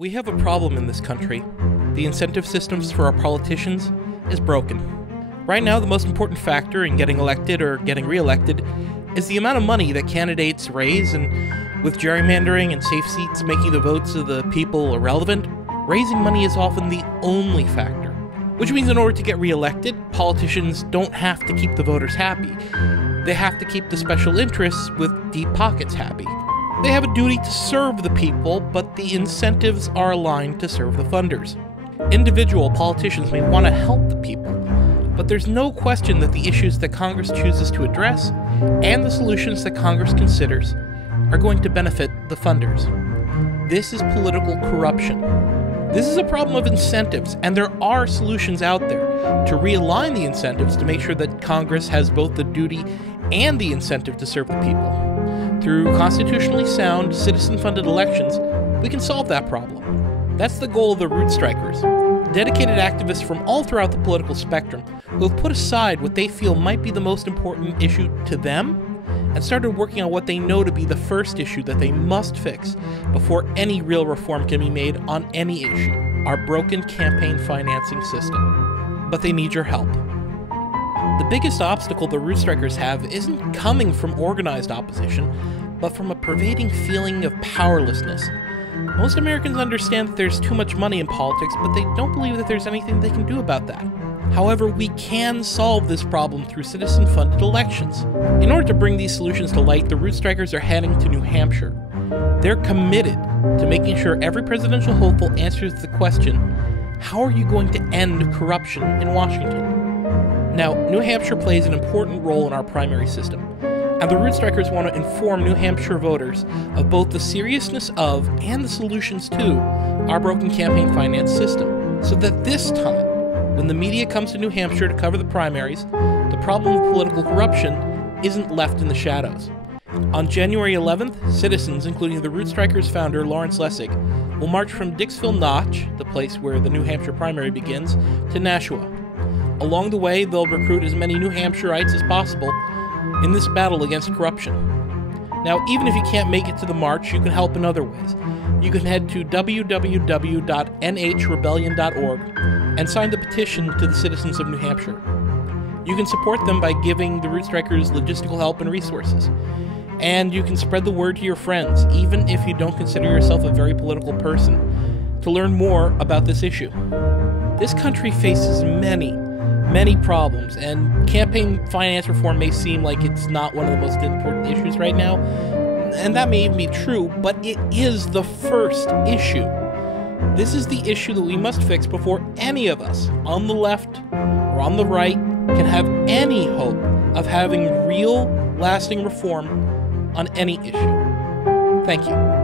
We have a problem in this country. The incentive systems for our politicians is broken. Right now, the most important factor in getting elected or getting re-elected is the amount of money that candidates raise, and with gerrymandering and safe seats making the votes of the people irrelevant, raising money is often the only factor. Which means in order to get re-elected, politicians don't have to keep the voters happy. They have to keep the special interests with deep pockets happy. They have a duty to serve the people, but the incentives are aligned to serve the funders. Individual politicians may want to help the people, but there's no question that the issues that Congress chooses to address and the solutions that Congress considers are going to benefit the funders. This is political corruption. This is a problem of incentives, and there are solutions out there to realign the incentives to make sure that Congress has both the duty and the incentive to serve the people. Through constitutionally sound, citizen-funded elections, we can solve that problem. That's the goal of the Root Strikers, dedicated activists from all throughout the political spectrum who have put aside what they feel might be the most important issue to them and started working on what they know to be the first issue that they must fix before any real reform can be made on any issue, our broken campaign financing system. But they need your help. The biggest obstacle the Root Strikers have isn't coming from organized opposition, but from a pervading feeling of powerlessness. Most Americans understand that there's too much money in politics, but they don't believe that there's anything they can do about that. However, we can solve this problem through citizen-funded elections. In order to bring these solutions to light, the Root Strikers are heading to New Hampshire. They're committed to making sure every presidential hopeful answers the question, how are you going to end corruption in Washington? Now, New Hampshire plays an important role in our primary system, and the Root Strikers want to inform New Hampshire voters of both the seriousness of and the solutions to our broken campaign finance system, so that this time, when the media comes to New Hampshire to cover the primaries, the problem of political corruption isn't left in the shadows. On January 11th, citizens, including the Root Strikers founder Lawrence Lessig, will march from Dixville Notch, the place where the New Hampshire primary begins, to Nashua. Along the way, they'll recruit as many New Hampshireites as possible in this battle against corruption. Now, even if you can't make it to the march, you can help in other ways. You can head to www.nhrebellion.org and sign the petition to the citizens of New Hampshire. You can support them by giving the Root Strikers logistical help and resources. And you can spread the word to your friends, even if you don't consider yourself a very political person, to learn more about this issue. This country faces many problems, and campaign finance reform may seem like it's not one of the most important issues right now, and that may even be true, but it is the first issue. This is the issue that we must fix before any of us, on the left or on the right, can have any hope of having real, lasting reform on any issue. Thank you.